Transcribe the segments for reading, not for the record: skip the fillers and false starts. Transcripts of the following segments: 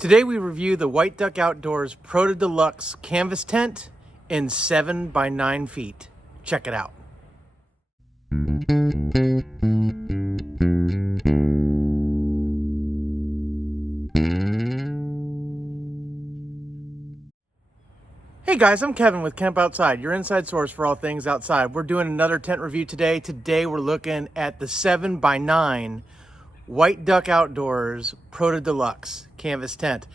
Today we review the White Duck Outdoors Prota Deluxe Canvas Tent in 7x9 feet. Check it out. Hey guys, I'm Kevin with Camp Outside, your inside source for all things outside. We're doing another tent review today. Today we're looking at the 7x9 White Duck Outdoors Prota Deluxe Canvas Tent.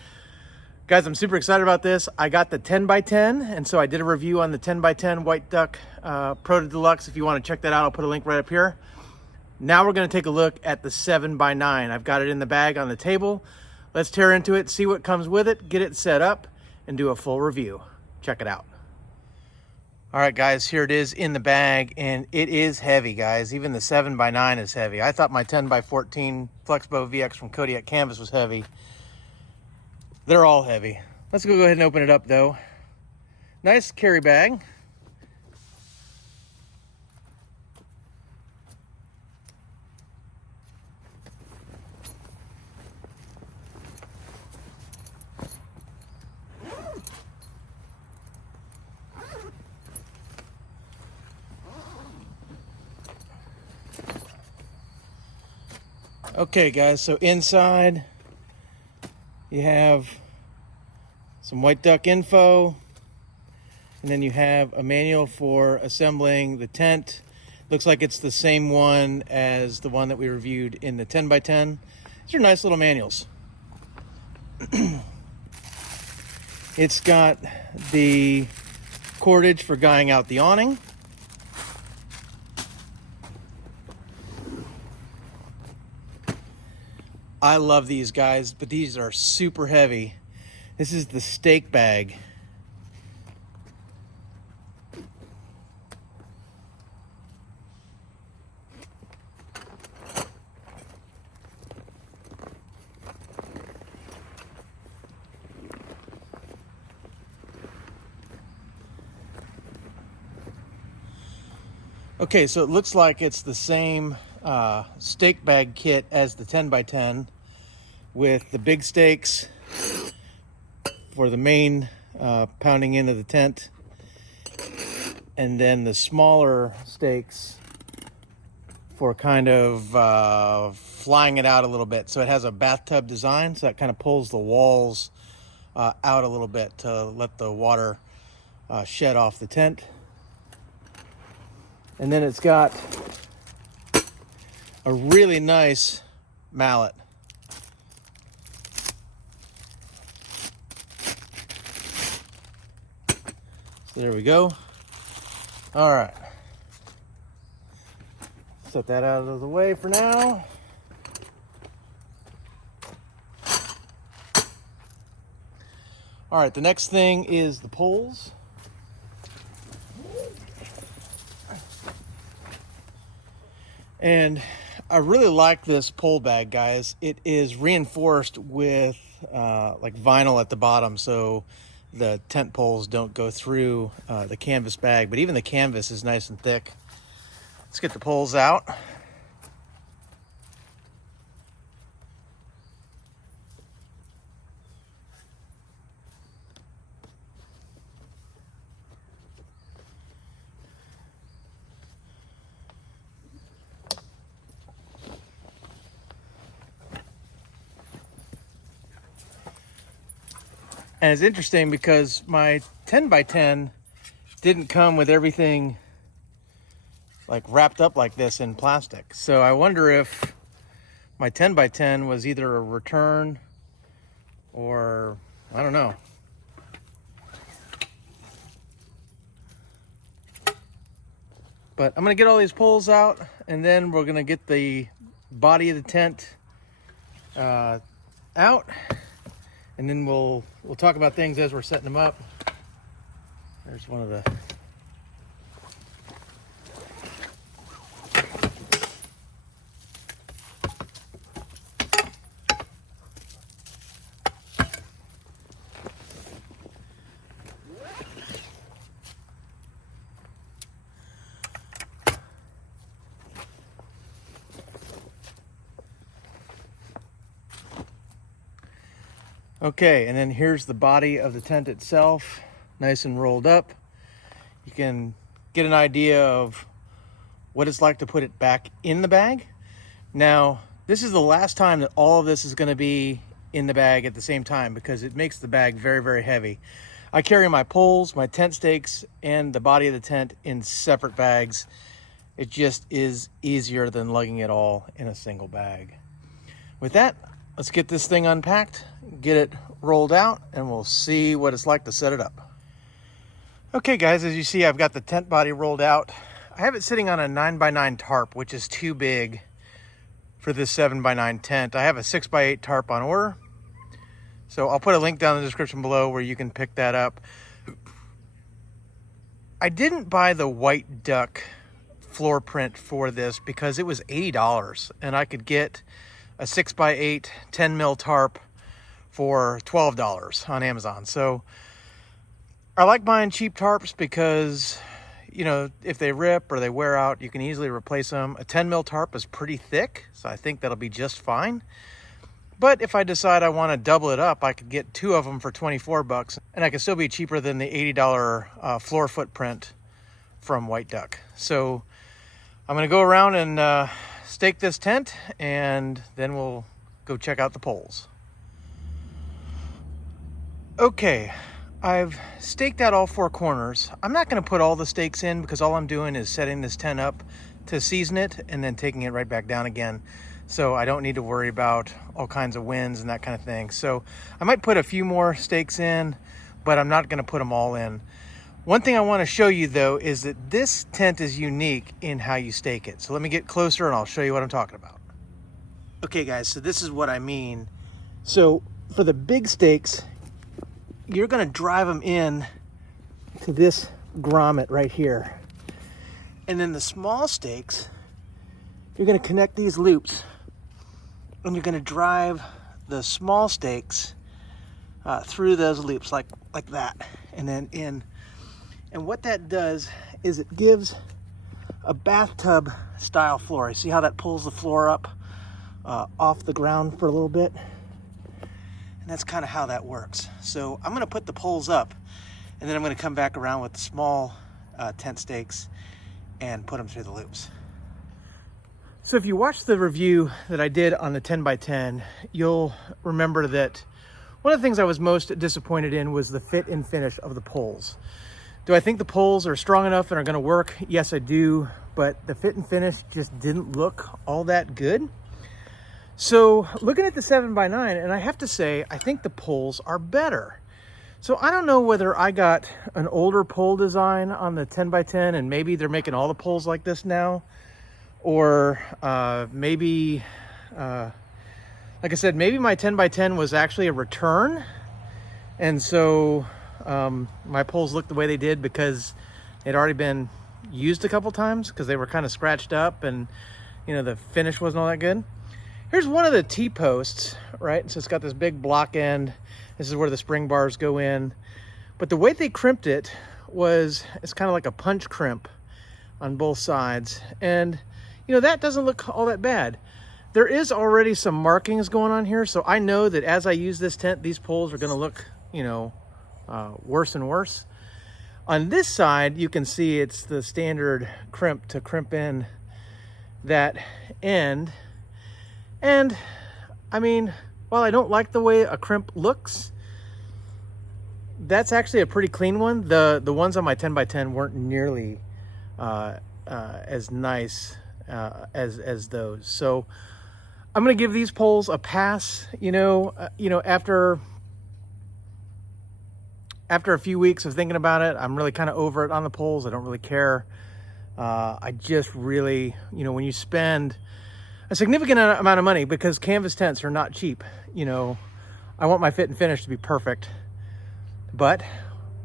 Guys, I'm super excited about this. I got the 10x10, and so I did a review on the 10x10 White Duck Prota Deluxe. If you want to check that out, I'll put a link right up here. Now we're going to take a look at the 7x9. I've got it in the bag on the table. Let's tear into it, see what comes with it, get it set up, and do a full review. Check it out. All right, guys, here it is in the bag, and it is heavy, guys. Even the 7x9 is heavy. I thought my 10x14 Flexbow VX from Kodiak Canvas was heavy. They're all heavy. Let's go ahead and open it up, though. Nice carry bag. Okay, guys, so inside you have some White Duck info, and then you have a manual for assembling the tent. Looks like it's the same one as the one that we reviewed in the 10x10. These are nice little manuals. It's got the cordage for guying out the awning. I love these, guys, but these are super heavy. This is the stake bag. Okay, so it looks like it's the same stake bag kit as the 10x10 with the big stakes for the main pounding into the tent, and then the smaller stakes for kind of flying it out a little bit. So it has a bathtub design, so that kind of pulls the walls out a little bit to let the water shed off the tent. And then it's got a really nice mallet. So there we go. All right. Set that out of the way for now. All right, the next thing is the poles. And I really like this pole bag, guys. It is reinforced with like vinyl at the bottom, so the tent poles don't go through the canvas bag, but even the canvas is nice and thick. Let's get the poles out. And it's interesting because my 10x10 didn't come with everything like wrapped up like this in plastic. So I wonder if my 10x10 was either a return or I don't know. But I'm gonna get all these poles out, and then we're gonna get the body of the tent out. And then we'll talk about things as we're setting them up. There's one of the... Okay, and then here's the body of the tent itself, nice and rolled up. You can get an idea of what it's like to put it back in the bag. Now, this is the last time that all of this is going to be in the bag at the same time because it makes the bag very, very heavy. I carry my poles, my tent stakes, and the body of the tent in separate bags. It just is easier than lugging it all in a single bag. With that, let's get this thing unpacked, get it rolled out, and we'll see what it's like to set it up. Okay guys, as you see, I've got the tent body rolled out. I have it sitting on a 9x9 tarp, which is too big for this 7x9 tent. I have a 6x8 tarp on order. So I'll put a link down in the description below where you can pick that up. I didn't buy the white duck floor print for this because it was $80 and I could get a 6x8 10 mil tarp for $12 on Amazon. So I like buying cheap tarps because, you know, if they rip or they wear out, you can easily replace them. A 10 mil tarp is pretty thick, so I think that'll be just fine. But if I decide I want to double it up, I could get 2 of them for 24 bucks, and I could still be cheaper than the $80 floor footprint from White Duck. So I'm going to go around and stake this tent, and then we'll go check out the poles. Okay, I've staked out all 4 corners. I'm not going to put all the stakes in because all I'm doing is setting this tent up to season it and then taking it right back down again. So I don't need to worry about all kinds of winds and that kind of thing. So I might put a few more stakes in, but I'm not going to put them all in. One thing I want to show you though is that this tent is unique in how you stake it. So let me get closer and I'll show you what I'm talking about. Okay guys, so this is what I mean. So for the big stakes, you're going to drive them in to this grommet right here. And then the small stakes, you're going to connect these loops and you're going to drive the small stakes through those loops like that and then in. And what that does is it gives a bathtub style floor. You see how that pulls the floor up off the ground for a little bit? And that's kind of how that works. So I'm going to put the poles up and then I'm going to come back around with the small tent stakes and put them through the loops. So if you watch the review that I did on the 10x10, you'll remember that one of the things I was most disappointed in was the fit and finish of the poles. Do I think the poles are strong enough and are going to work? Yes, I do, but the fit and finish just didn't look all that good. So looking at the 7x9, and I have to say, I think the poles are better. So I don't know whether I got an older pole design on the 10x10 and maybe they're making all the poles like this now. Or maybe, like I said, maybe my 10x10 was actually a return. And so my poles looked the way they did because they'd already been used a couple times because they were kind of scratched up and, you know, the finish wasn't all that good. Here's one of the T-posts, right? So it's got this big block end. This is where the spring bars go in. But the way they crimped it was, it's kind of like a punch crimp on both sides. And you know, that doesn't look all that bad. There is already some markings going on here, so I know that as I use this tent, these poles are gonna look, you know, worse and worse. On this side, you can see it's the standard crimp to crimp in that end. And I mean, while I don't like the way a crimp looks, that's actually a pretty clean one. The ones on my 10x10 weren't nearly as nice as those. So I'm gonna give these poles a pass. After a few weeks of thinking about it, I'm really kind of over it on the poles. I don't really care. I just really, when you spend a significant amount of money, because canvas tents are not cheap, I want my fit and finish to be perfect. But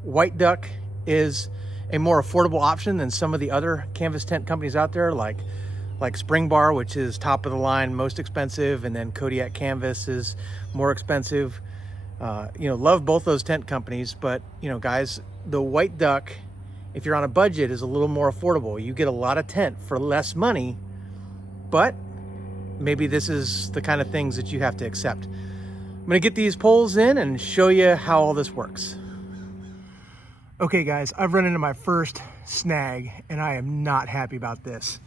White Duck is a more affordable option than some of the other canvas tent companies out there, like Spring Bar, which is top of the line, most expensive, and then Kodiak Canvas is more expensive. Love both those tent companies, but guys, the White Duck, if you're on a budget, is a little more affordable. You get a lot of tent for less money, but maybe this is the kind of things that you have to accept. gonna get these poles in and show you how all this works. Okay guys, I've run into my first snag and I am not happy about this.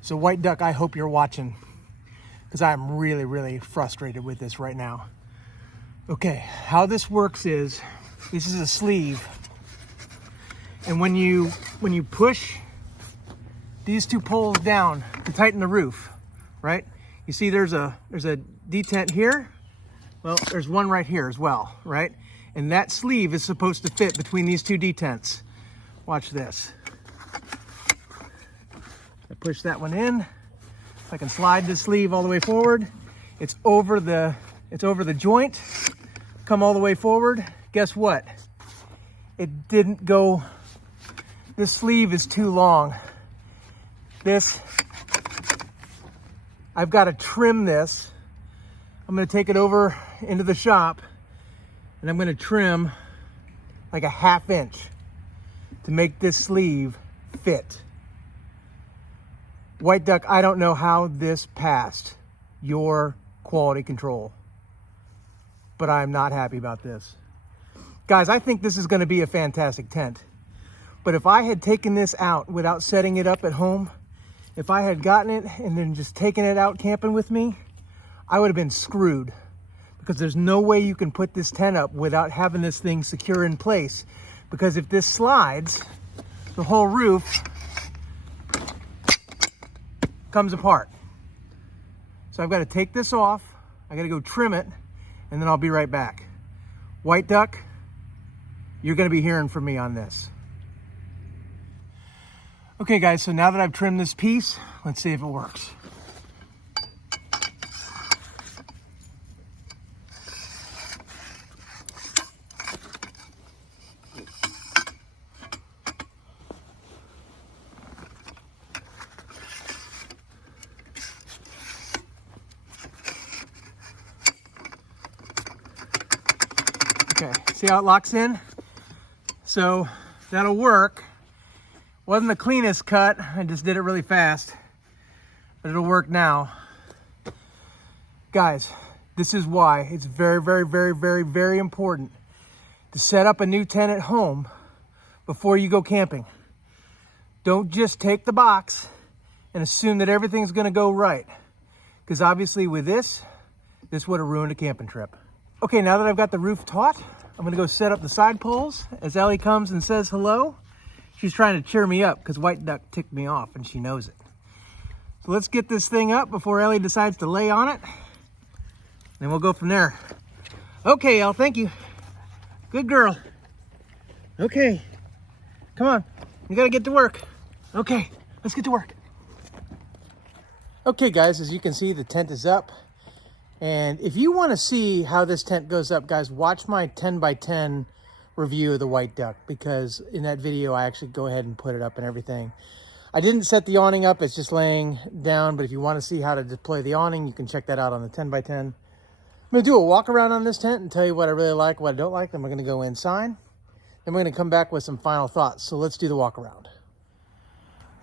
So White Duck, I hope you're watching, because I'm really, really frustrated with this right now. Okay, how this works is, this is a sleeve. And when you push these two poles down to tighten the roof, right? You see there's a detent here. Well, there's one right here as well, right? And that sleeve is supposed to fit between these two detents. Watch this. I push that one in. I can slide this sleeve all the way forward. It's over the joint. Come all the way forward. Guess what? It didn't go. This sleeve is too long. I've got to trim this. I'm going to take it over into the shop and I'm going to trim like a 1/2 inch to make this sleeve fit. White Duck, I don't know how this passed your quality control, but I'm not happy about this. Guys, I think this is going to be a fantastic tent. But if I had taken this out without setting it up at home, if I had gotten it and then just taken it out camping with me, I would have been screwed, because there's no way you can put this tent up without having this thing secure in place. Because if this slides, the whole roof comes apart. So I've got to take this off, I got to go trim it, and then I'll be right back. White Duck, you're going to be hearing from me on this. Okay guys, so now that I've trimmed this piece, let's see if it works. Okay, see how it locks in? So that'll work. Wasn't the cleanest cut, I just did it really fast, but it'll work now. Guys, this is why it's very, very, very, very, very important to set up a new tent at home before you go camping. Don't just take the box and assume that everything's gonna go right, because obviously with this would have ruined a camping trip. Okay, now that I've got the roof taut, I'm gonna go set up the side poles. As Ellie comes and says hello, she's trying to cheer me up because White Duck ticked me off and she knows it. So let's get this thing up before Ellie decides to lay on it. Then we'll go from there. Okay, Elle, thank you. Good girl. Okay, come on. We gotta get to work. Okay, let's get to work. Okay guys, as you can see, the tent is up. And if you want to see how this tent goes up, guys, watch my 10x10 review of the White Duck, because in that video I actually go ahead and put it up and everything. I didn't set the awning up, it's just laying down, but if you want to see how to deploy the awning, you can check that out on the 10x10. I'm going to do a walk around on this tent and tell you what I really like, what I don't like. Then we're going to go inside. Then we're going to come back with some final thoughts. So let's do the walk around.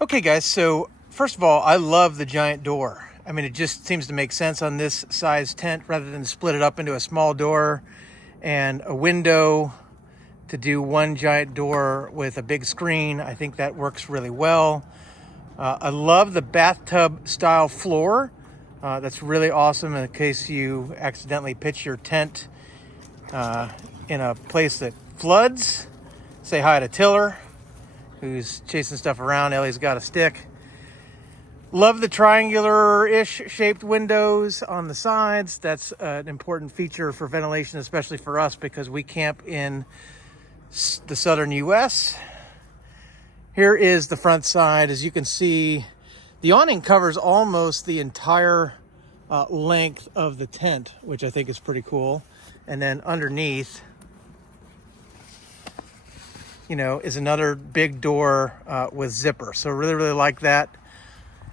Okay guys, so first of all, I love the giant door. I mean, it just seems to make sense on this size tent rather than split it up into a small door and a window to do one giant door with a big screen. I think that works really well. I love the bathtub style floor. That's really awesome in case you accidentally pitch your tent in a place that floods. Say hi to Tiller, who's chasing stuff around. Ellie's got a stick. Love the triangular-ish shaped windows on the sides. That's an important feature for ventilation, especially for us because we camp in the southern US. Here is the front side. As you can see, the awning covers almost the entire length of the tent, which I think is pretty cool. And then underneath, you know, is another big door with zipper. So really, really like that.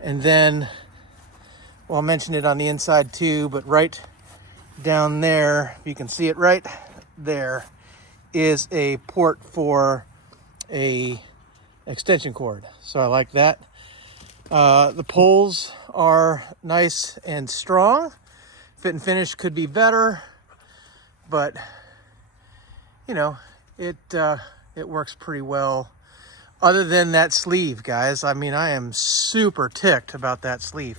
And then, well, I'll mention it on the inside too, but right down there, if you can see it right there, is a port for a extension cord. So I like that. The poles are nice and strong. Fit and finish could be better. but you know, it works pretty well. Other than that sleeve, guys. I mean, I am super ticked about that sleeve.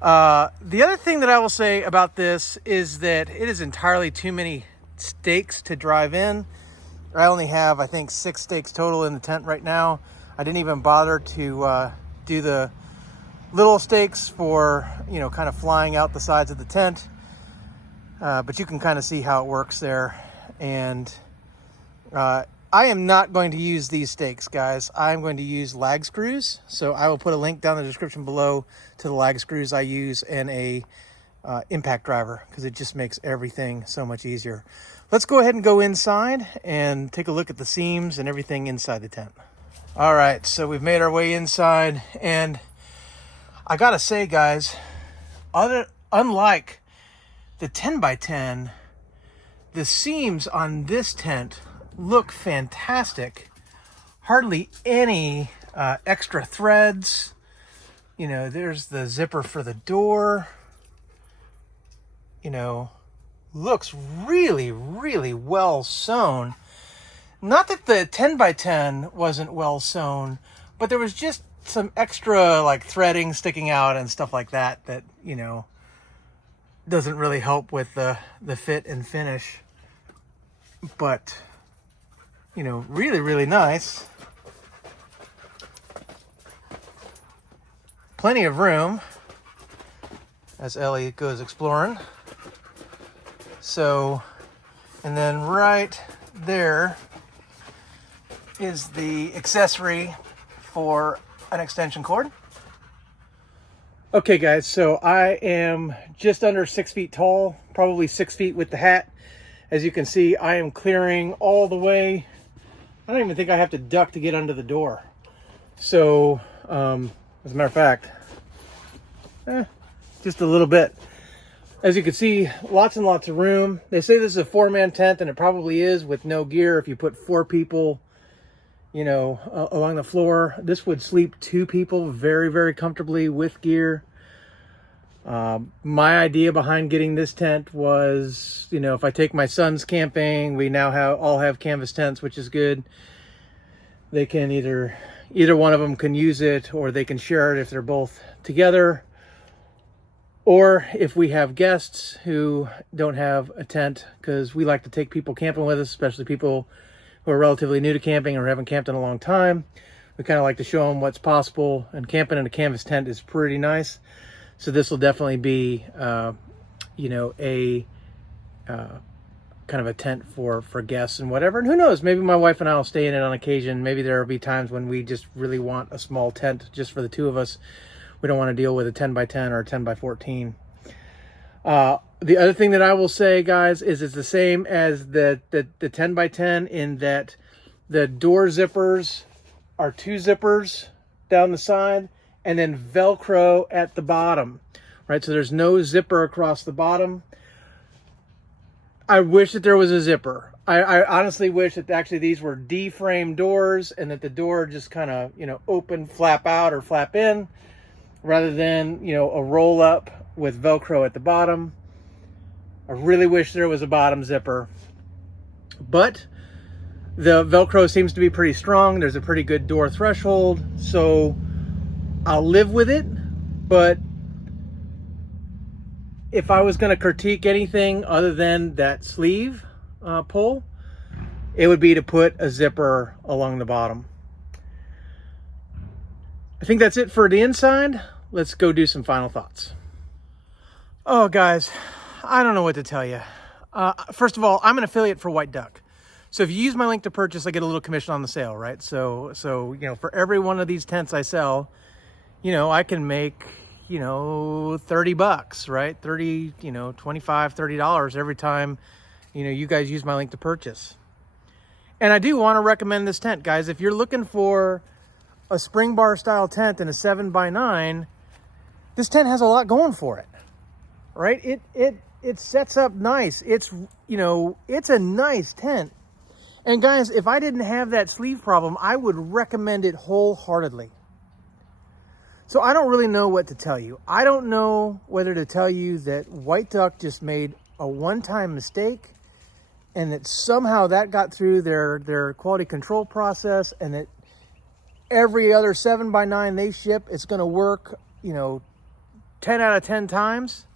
The other thing that I will say about this is that it is entirely too many stakes to drive in. I only have, I think, 6 stakes total in the tent right now. I didn't even bother to do the little stakes for, you know, kind of flying out the sides of the tent. But you can kind of see how it works there. And I am not going to use these stakes, guys. I'm going to use lag screws. So I will put a link down in the description below to the lag screws I use and a impact driver, because it just makes everything so much easier. Let's go ahead and go inside and take a look at the seams and everything inside the tent. All right, so we've made our way inside, and I gotta say, guys, unlike the 10x10, the seams on this tent look fantastic. Hardly any extra threads. You know, there's the zipper for the door. You know, looks really, really well sewn. Not that the 10x10 wasn't well sewn, but there was just some extra like threading sticking out and stuff like that, you know, doesn't really help with the fit and finish. But, you know, really, really nice. Plenty of room as Ellie goes exploring. So, and then right there is the accessory for an extension cord. Okay guys, so I am just under 6 feet tall, probably 6 feet with the hat. As you can see, I am clearing all the way. I don't even think I have to duck to get under the door. So, as a matter of fact, just a little bit. As you can see, lots and lots of room. They say this is a 4-man tent, and it probably is with no gear. If you put 4 people, you know, along the floor, this would sleep 2 people very, very comfortably with gear. My idea behind getting this tent was, you know, if I take my sons camping, we now all have canvas tents, which is good. They can either one of them can use it, or they can share it if they're both together. Or if we have guests who don't have a tent, because we like to take people camping with us, especially people who are relatively new to camping or haven't camped in a long time. We kind of like to show them what's possible, and camping in a canvas tent is pretty nice. So this will definitely be, you know, a kind of a tent for guests and whatever. And who knows, maybe my wife and I will stay in it on occasion. Maybe there will be times when we just really want a small tent just for the 2 of us. We don't want to deal with a 10x10 or a 10x14. The other thing that I will say, guys, is it's the same as the 10x10 in that the door zippers are 2 zippers down the side and then Velcro at the bottom, right? So there's no zipper across the bottom. I wish that there was a zipper. I honestly wish that actually these were D-frame doors and that the door just kind of, you know, open, flap out or flap in, rather than, you know, a roll up with Velcro at the bottom. I really wish there was a bottom zipper, but the Velcro seems to be pretty strong. There's a pretty good door threshold, so I'll live with it. But if I was going to critique anything other than that sleeve pull, it would be to put a zipper along the bottom. I think that's it for the inside. Let's go do some final thoughts. Oh, guys, I don't know what to tell you. First of all, I'm an affiliate for White Duck. So if you use my link to purchase, I get a little commission on the sale, right? So you know, for every one of these tents I sell, you know, I can make, you know, $30, right? 30, you know, $25, $30 every time, you know, you guys use my link to purchase. And I do want to recommend this tent, guys. If you're looking for a spring bar style tent in a 7x9, this tent has a lot going for it, right? It sets up nice. It's, you know, it's a nice tent. And guys, if I didn't have that sleeve problem, I would recommend it wholeheartedly. So I don't really know what to tell you. I don't know whether to tell you that White Duck just made a one-time mistake and that somehow that got through their quality control process, and that every other 7x9 they ship, it's going to work, you know, 10 out of 10 times.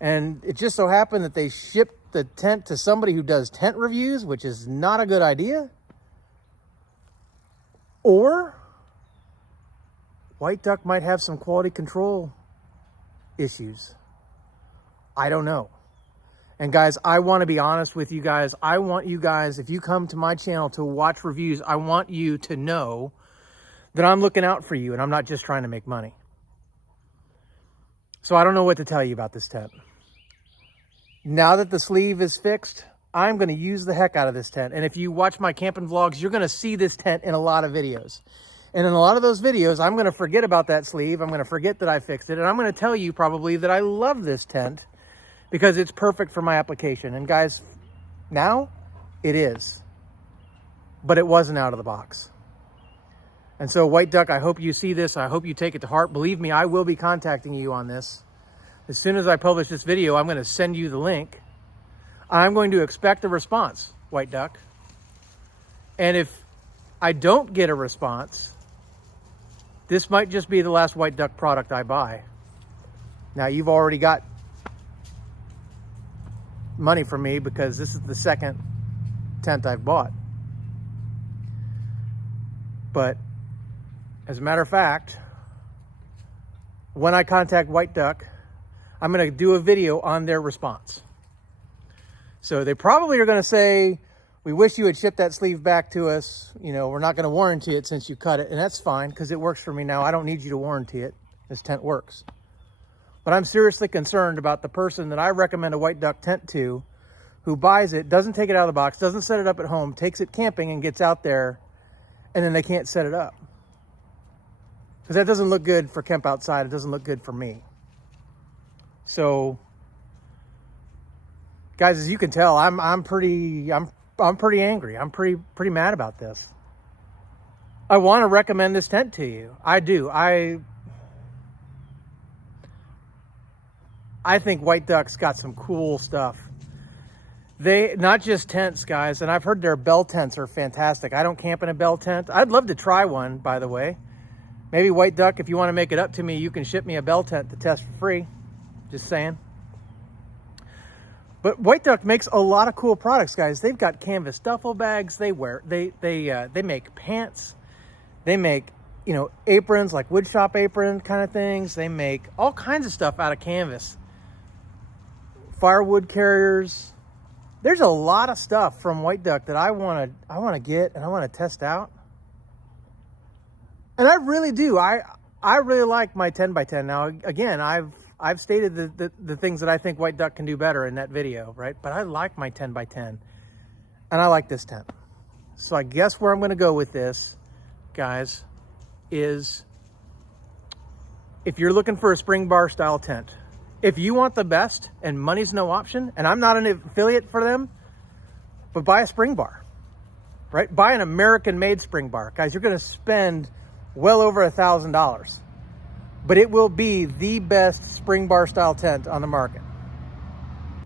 And it just so happened that they shipped the tent to somebody who does tent reviews, which is not a good idea. Or White Duck might have some quality control issues. I don't know. And guys, I want to be honest with you guys. I want you guys, if you come to my channel to watch reviews, I want you to know that I'm looking out for you and I'm not just trying to make money. So I don't know what to tell you about this tent. Now that the sleeve is fixed, I'm going to use the heck out of this tent. And if you watch my camping vlogs, you're going to see this tent in a lot of videos. And in a lot of those videos, I'm going to forget about that sleeve. I'm going to forget that I fixed it. And I'm going to tell you probably that I love this tent because it's perfect for my application. And guys, now it is. But it wasn't out of the box. And so White Duck, I hope you see this. I hope you take it to heart. Believe me, I will be contacting you on this. As soon as I publish this video, I'm going to send you the link. I'm going to expect a response, White Duck. And if I don't get a response, this might just be the last White Duck product I buy. Now, you've already got money from me because this is the second tent I've bought. But as a matter of fact, when I contact White Duck, I'm going to do a video on their response. So they probably are going to say, we wish you had shipped that sleeve back to us. You know, we're not going to warranty it since you cut it. And that's fine because it works for me now. I don't need you to warranty it. This tent works. But I'm seriously concerned about the person that I recommend a White Duck tent to, who buys it, doesn't take it out of the box, doesn't set it up at home, takes it camping and gets out there, and then they can't set it up. Because that doesn't look good for Camp Outside. It doesn't look good for me. So, guys, as you can tell, I'm pretty angry. I'm pretty mad about this. I want to recommend this tent to you. I do. I think White Duck's got some cool stuff. They, not just tents, guys, and I've heard their bell tents are fantastic. I don't camp in a bell tent. I'd love to try one, by the way. Maybe White Duck, if you want to make it up to me, you can ship me a bell tent to test for free. Just saying. But White Duck makes a lot of cool products, guys. They've got canvas duffel bags. They make pants. They make, you know, aprons, like wood shop apron kind of things. They make all kinds of stuff out of canvas. Firewood carriers. There's a lot of stuff from White Duck that I want to get and I want to test out. And I really do. I really like my 10x10. Now, again, I've stated the things that I think White Duck can do better in that video, right? But I like my 10x10, and I like this tent. So I guess where I'm going to go with this, guys, is if you're looking for a spring bar style tent, if you want the best and money's no option, and I'm not an affiliate for them, but buy a spring bar, right? Buy an American-made spring bar. Guys, you're going to spend well over $1,000. But it will be the best spring bar style tent on the market.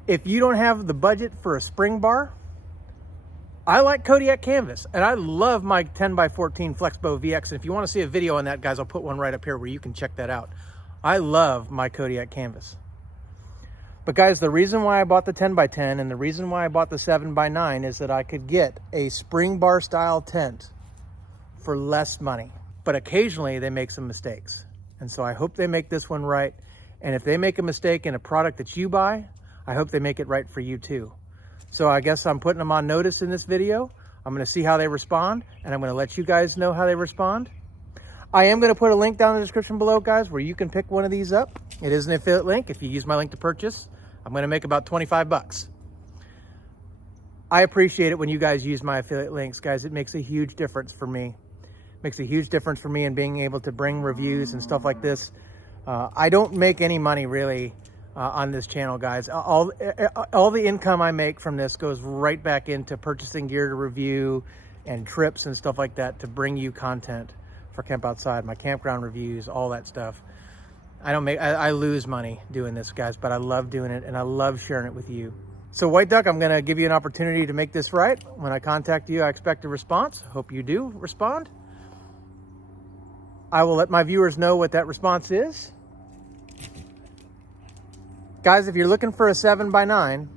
If you don't have the budget for a spring bar, I like Kodiak canvas, and I love my 10x14 Flexbow VX. And if you want to see a video on that, guys, I'll put one right up here where you can check that out. I love my Kodiak canvas. But guys, the reason why I bought the 10x10 and the reason why I bought the 7x9 is that I could get a spring bar style tent for less money. But occasionally they make some mistakes. And so I hope they make this one right. And if they make a mistake in a product that you buy, I hope they make it right for you too. So I guess I'm putting them on notice in this video. I'm going to see how they respond, and I'm going to let you guys know how they respond. I am going to put a link down in the description below, guys, where you can pick one of these up. It is an affiliate link. If you use my link to purchase, I'm going to make about 25 bucks. I appreciate it when you guys use my affiliate links, guys. It makes a huge difference for me. Makes a huge difference for me in being able to bring reviews and stuff like this. I don't make any money really on this channel, guys. All the income I make from this goes right back into purchasing gear to review and trips and stuff like that to bring you content for Camp Outside, my campground reviews, all that stuff. I lose money doing this, guys, but I love doing it and I love sharing it with you. So White Duck, I'm gonna give you an opportunity to make this right. When I contact you, I expect a response. Hope you do respond. I will let my viewers know what that response is. Guys, if you're looking for a 7x9,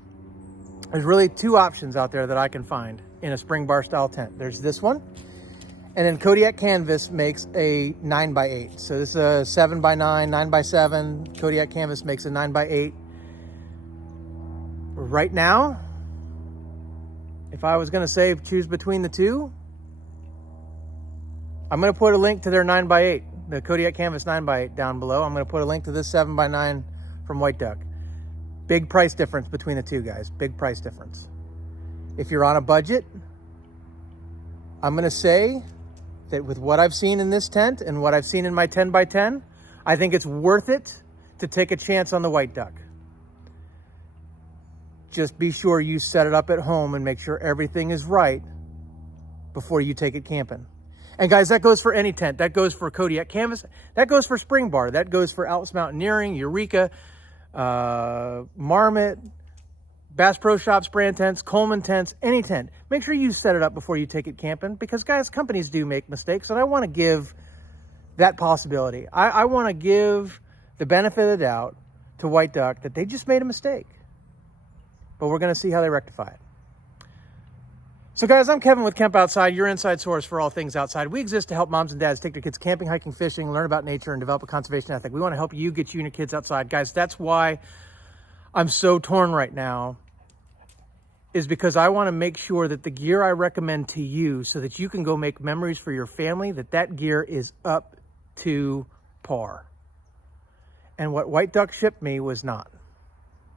there's really two options out there that I can find in a spring bar style tent. There's this one, and then Kodiak Canvas makes a 9x8. So this is a 7x9, 9x7. Kodiak Canvas makes a 9x8. Right now, if I was gonna say choose between the two, I'm gonna put a link to their 9x8, the Kodiak Canvas 9x8 down below. I'm gonna put a link to this 7x9 from White Duck. Big price difference between the two, guys. Big price difference. If you're on a budget, I'm gonna say that with what I've seen in this tent and what I've seen in my 10x10, I think it's worth it to take a chance on the White Duck. Just be sure you set it up at home and make sure everything is right before you take it camping. And guys, that goes for any tent. That goes for Kodiak Canvas. That goes for Spring Bar. That goes for Alps Mountaineering, Eureka, Marmot, Bass Pro Shops brand tents, Coleman tents, any tent. Make sure you set it up before you take it camping, because guys, companies do make mistakes, and I want to give that possibility. I want to give the benefit of the doubt to White Duck that they just made a mistake, but we're going to see how they rectify it. So guys, I'm Kevin with Camp Outside, your inside source for all things outside. We exist to help moms and dads take their kids camping, hiking, fishing, learn about nature, and develop a conservation ethic. We want to help you get you and your kids outside. Guys, that's why I'm so torn right now, is because I want to make sure that the gear I recommend to you so that you can go make memories for your family, that gear is up to par. And what White Duck shipped me was not.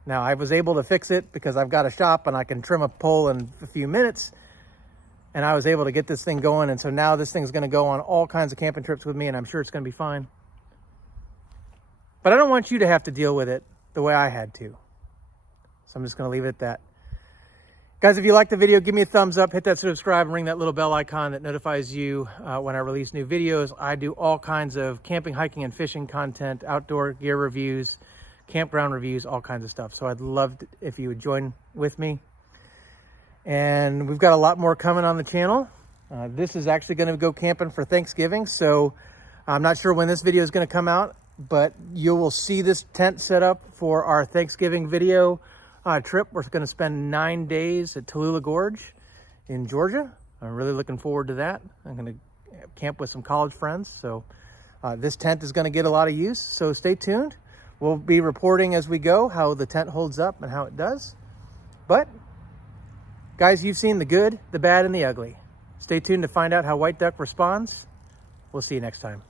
Now, I was able to fix it because I've got a shop and I can trim a pole in a few minutes. And I was able to get this thing going. And so now this thing's going to go on all kinds of camping trips with me, and I'm sure it's going to be fine. But I don't want you to have to deal with it the way I had to. So I'm just going to leave it at that. Guys, if you like the video, give me a thumbs up, hit that subscribe, and ring that little bell icon that notifies you when I release new videos. I do all kinds of camping, hiking, and fishing content, outdoor gear reviews, campground reviews, all kinds of stuff. So I'd love if you would join with me. And we've got a lot more coming on the channel. This is actually going to go camping for Thanksgiving, so I'm not sure when this video is going to come out, but you will see this tent set up for our Thanksgiving video trip. We're going to spend 9 days at Tallulah Gorge in Georgia. I'm really looking forward to that. I'm going to camp with some college friends, so this tent is going to get a lot of use, so stay tuned. We'll be reporting as we go how the tent holds up and how it does. But guys, you've seen the good, the bad, and the ugly. Stay tuned to find out how White Duck responds. We'll see you next time.